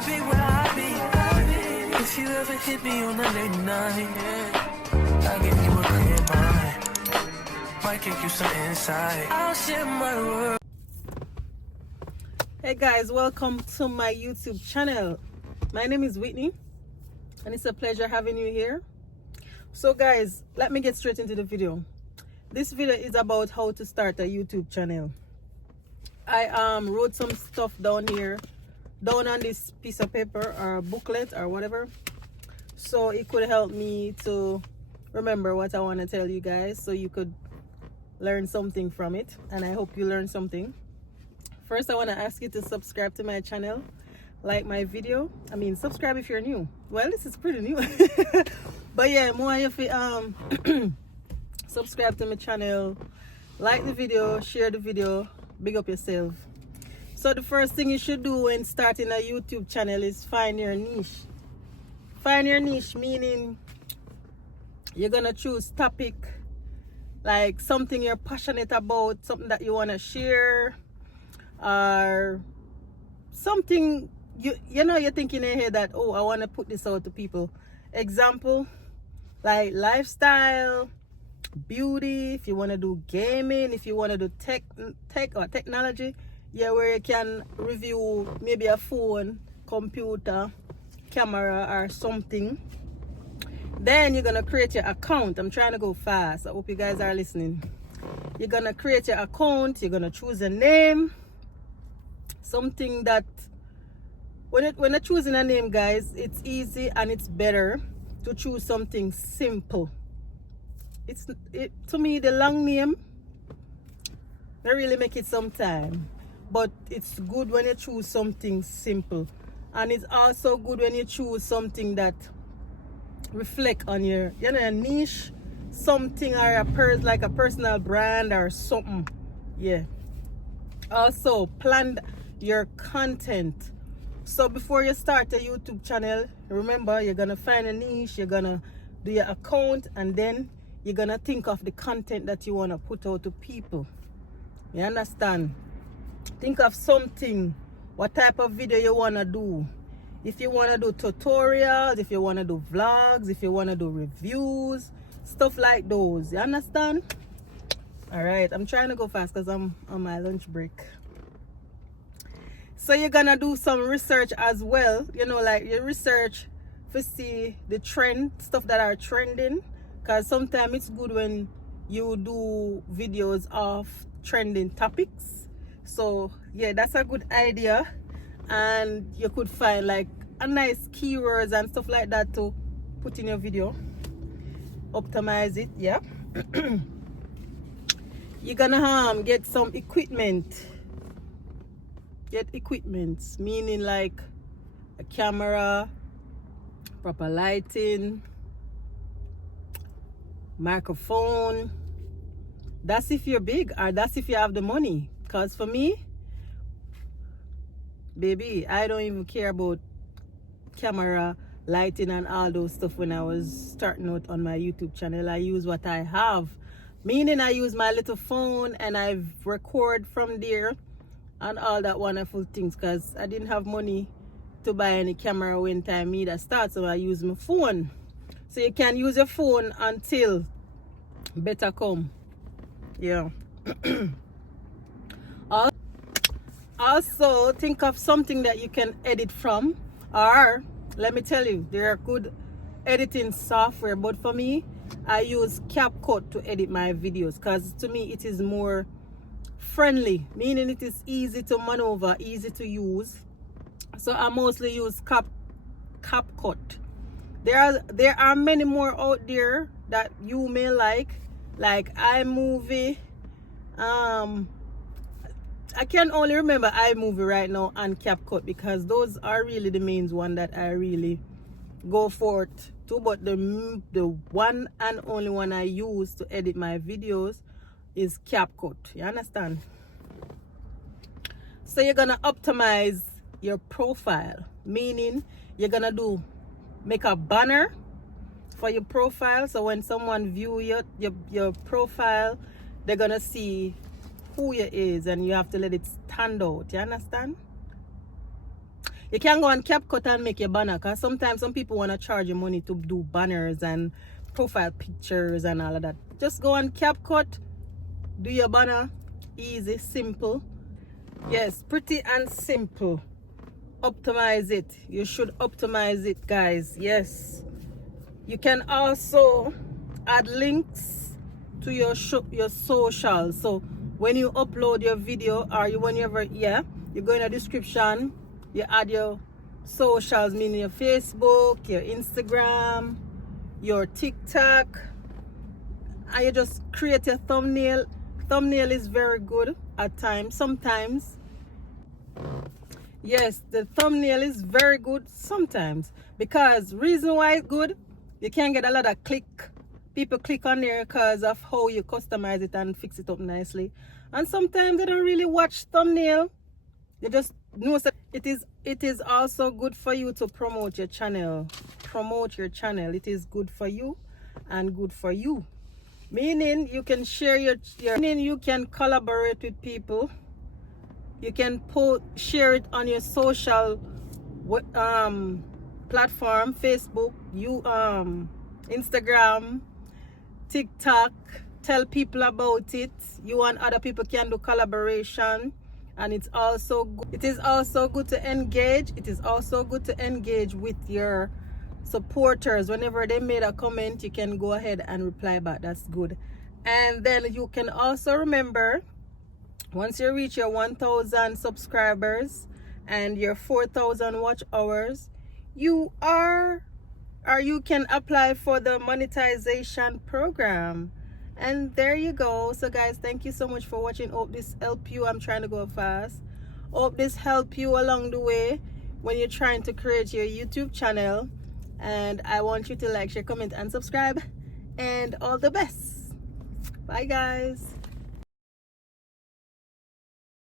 be where I be. If you ever hit me on a late night, yeah, I'll give you a clear mind. Might give you some insight. I'll share my world. Hey guys, welcome to my YouTube channel. My name is Whitney and it's a pleasure having you here. So guys, let me get straight into the video. This video is about how to start a YouTube channel. I wrote some stuff down here, down on this piece of paper or booklet or whatever, so it could help me to remember what I want to tell you guys, so you could learn something from it, and I hope you learn something. First, I want to ask you to subscribe to my channel, like my video. I mean, subscribe if you're new. Well, this is pretty new. But yeah, more if you subscribe to my channel, like the video, share the video, big up yourself. So the first thing you should do when starting a YouTube channel is find your niche. Find your niche, meaning you're gonna choose topic, like something you're passionate about, something that you want to share, or something you know you're thinking in your head that, oh, I want to put this out to people. Example, like lifestyle, beauty, if you want to do gaming, if you want to do tech or technology, yeah, where you can review maybe a phone, computer, camera or something. Then you're gonna create your account. I'm trying to go fast, I hope you guys are listening. You're gonna create your account, you're gonna choose a name, something that when you're choosing a name, guys, it's easy and it's better to choose something simple. To me, the long name, they really make it some time, but it's good when you choose something simple, and it's also good when you choose something that reflect on your, you know, niche, something, or like a personal brand or something. Yeah. Also, plan your content. So before you start a YouTube channel, remember, you're gonna find a niche, you're gonna do your account, and then you're gonna think of the content that you want to put out to people. You understand? Think of something, what type of video you want to do. If you want to do tutorials, if you want to do vlogs, if you want to do reviews, stuff like those. You understand? All right, I'm trying to go fast because I'm on my lunch break. So you're gonna do some research as well, you know, like you research to see the trend, stuff that are trending, because sometimes it's good when you do videos of trending topics. So yeah, that's a good idea, and you could find like a nice keywords and stuff like that to put in your video, optimize it. Yeah. You're gonna get some equipment. Get equipment, meaning like a camera, proper lighting, microphone. That's if you're big, or that's if you have the money. Because for me, baby, I don't even care about camera, lighting and all those stuff. When I was starting out on my YouTube channel, I use what I have, meaning I use my little phone and I record from there and all that wonderful things, because I didn't have money to buy any camera when time me that start, so I use my phone. So you can use your phone until better come. Yeah. Also think of something that you can edit from, or let me tell you, there are good editing software, but for me, I use CapCut to edit my videos, because to me it is more friendly, meaning it is easy to maneuver, easy to use. So I mostly use CapCut. There are many more out there that you may like iMovie. I can only remember iMovie right now and CapCut, because those are really the main one that I really go for it to. But the one and only one I use to edit my videos is CapCut. You understand? So you're gonna optimize your profile, meaning you're gonna make a banner for your profile, so when someone view your profile, they're gonna see who you is, and you have to let it stand out. You understand? You can go on CapCut and make your banner, because sometimes some people want to charge you money to do banners and profile pictures and all of that. Just go on CapCut, do your banner. Easy, simple. Yes, pretty and simple. Optimize it. You should optimize it, guys. Yes. You can also add links to your social. So when you upload your video, or you whenever, yeah, you go in the description, you add your socials, meaning your Facebook, your Instagram, your TikTok, and you just create a thumbnail. Thumbnail is very good at times. Sometimes, yes, the thumbnail is very good sometimes, because reason why it's good, you can get a lot of people click on there because of how you customize it and fix it up nicely. And sometimes they don't really watch thumbnail. They just know that it is also good for you to promote your channel. Promote your channel. It is good for you and good for you. Meaning you can share your meaning you can collaborate with people. You can share it on your social platform, Facebook, Instagram, TikTok. Tell people about it. You and other people can do collaboration, and it is also good to engage. It is also good to engage with your supporters. Whenever they made a comment, you can go ahead and reply back. That's good. And then you can also remember, once you reach your 1,000 subscribers and your 4,000 watch hours, you can apply for the monetization program. And there you go. So guys, thank you so much for watching. Hope this help you. I'm trying to go fast. Hope this help you along the way when you're trying to create your YouTube channel. And I want you to like, share, comment, and subscribe. And all the best. Bye guys.